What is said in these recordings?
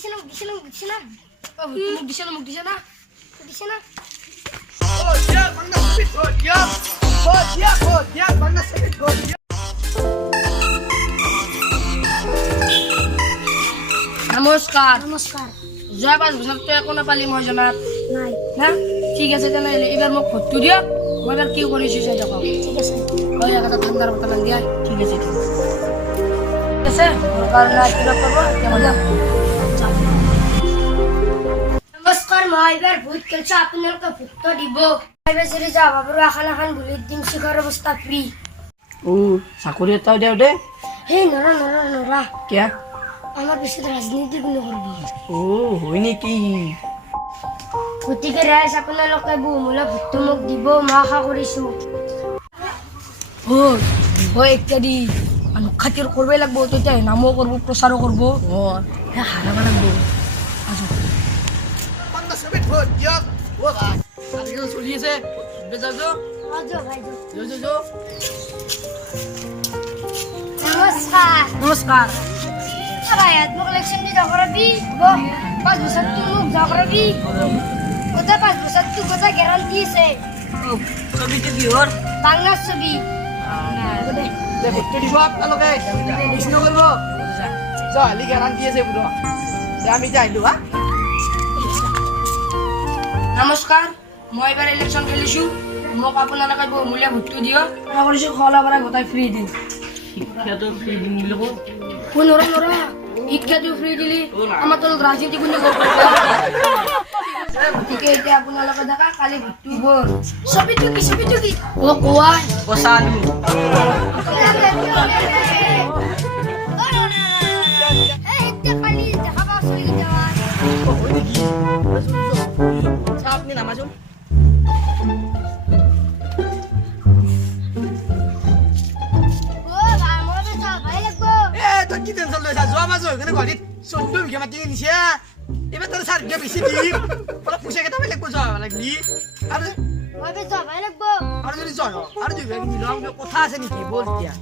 নমস্কাৰ নমস্কাৰ। যোৱা 5 বছৰটো একো নাপালি মই জনাত নাই না ঠিক আছে তেনেহ'লে এইবাৰ মোক ভোটটো দিয়ক মই এবাৰ কি কৰিছোঁ চাই থাকক ঠিক আছে। হয় এটা ঠাণ্ডাৰ বটল দিয়া ঠিক আছে ঠিক আছে মোৰ কাৰণে আশীৰ্বাদ কৰিব এতিয়া মই যাম। নমস্কাৰ, মই এইবাৰ ভোট খেলিছোঁ, আপোনালোকে ভোটটো দিব। এইবাৰ যদি যাওঁ বাবুৰ এখন বুলেট দিম, শিখৰ অৱস্থা ফ্ৰী। চাকৰি এটাও দিওঁ দে সেই নৰা কিয়া আমাৰ পিছত ৰাজনীতি কোনে কৰিব? হয় নেকি গতিকে ৰাইজ আপোনালোকে বহুমূলীয়া ভোটটো মোক দিব, মই আশা কৰিছোঁ। হয় ইত্যাদি মানুহ খাতিৰ কৰিবই লাগিব তেতিয়া নামো কৰিব প্ৰচাৰো কৰিব সেই হাৰাব লাগিব চলি আছে নমস্কাৰ। নমস্কাৰ ভাইয়াত মোক ইলেকশ্যন দি যাবি 5 বছৰটো মোক যাবি গোটেই 5 বছৰটো গোটেই গেৰাণ্টি আছে। ছবিটো কিহৰ বাংলাৰ ছবি ভোটটো দিব আপোনালোকে মিছ নকৰিব চালি গেৰাণ্টি আছে বোলো আমি এতিয়া আহিলো হা নমস্কাৰ মই এইবাৰ ইলেকশ্যন খেলিছোঁ মোক আপোনালোকে বহুমূলীয়া ভোটটো দিয়ক আশা কৰিছোঁ খোৱা পৰা গোটাই ফ্ৰী দিম শিক্ষাটো ফ্ৰী দিম বুলি কওঁ নৰা শিক্ষাটো ফ্ৰী দিলি আমাৰ তলত ৰাজনীতি কোনে কৰিব গতিকে এতিয়া আপোনালোকে দেখা কালি ভোটটো দিব ছবিটো কি কোৱা কচালু আপনি নামাজুন তই কি টেনশ্যন লৈছা যোৱা মাছ হৈ কেনে গুৱাহাটীত 14 বিঘা মাটি নিছে এইবাৰ তই 4 বিঘা বেছি দিম অলপ পইচা কেইটা বেলেগ যোৱা লাগলি আৰু যদি জয় আৰু 2 বিঘা কিনি লওঁ কথা আছে নেকি বল এতিয়া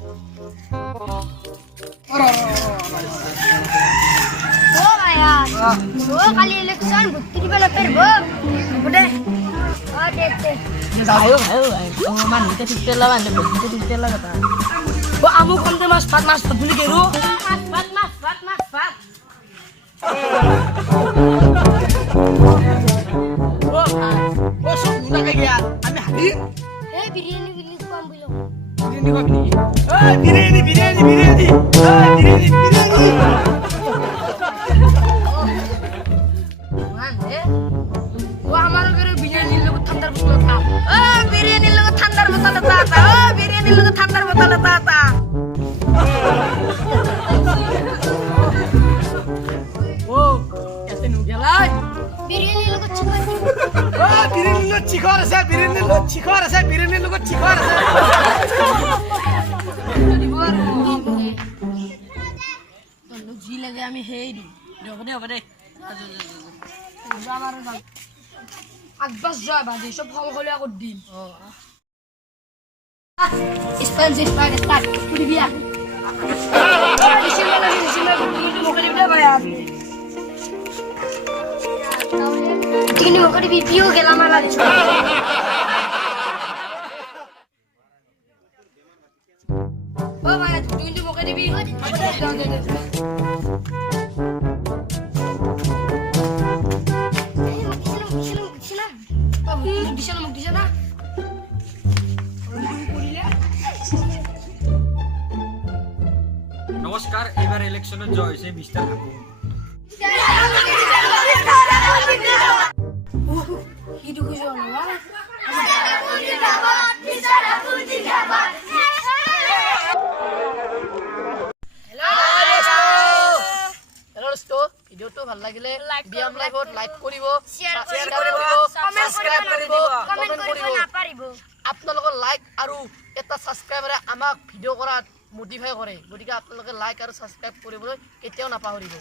কালি ইলেকশ্যন ভোটটো দিব নাপাৰিব দে মানুহ ঠিক পেলা বান্ধে ভোটটো ঠিক পেলা কথা আমুক কমতে মাছ ভাত বুলি কেৰু ও সব নুনাকে গিয়া আমি হাঁহি বিৰিয়ানী বুলি কম বুলি বিরিয়ানি খাবি নাকি বিরিয়ানি আমার ঘরে বিরিয়ানির লোক ঠান্ডার বোতল তা বিরিয়ানির লোক ঠান্ডার বোতল তা বিরিয়ানির লোক ঠান্ডার বোতল তা ও এতে নু গেলাই বিৰিয়ানীৰ লগত চিকেন বিরিয়ানির লোক চিকর আছে বিরিয়ানির লোক চিকর আছে জি লাগে আমি সেই দিম হ'ব দে আগবাছ যোৱা বাজি চব সকলোৱে আগত দিম তিনি মোক দিবি পিও গেলা মাৰা দিছো কিন্তু মোকে দিবি মোক দিছে না নমস্কাৰ এইবাৰ ইলেকশ্যনত জয় হৈছে মিষ্টাৰ ঠাকুৰ সিটো খুঁজে ভিডিঅ'টো ভাল লাগিলে বিয়াম লাইভত লাইক কৰিব শ্বেয়াৰ কৰিব সাবস্ক্ৰাইব কৰিব কমেন্ট কৰিব আপোনালোকৰ লাইক আৰু এটা সাবস্ক্ৰাইবাৰে আমাক ভিডিঅ' কৰাত মোটিফাই কৰে গতিকে আপোনালোকে লাইক আৰু সাবস্ক্ৰাইব কৰিবলৈ কেতিয়াও নাপাহৰিব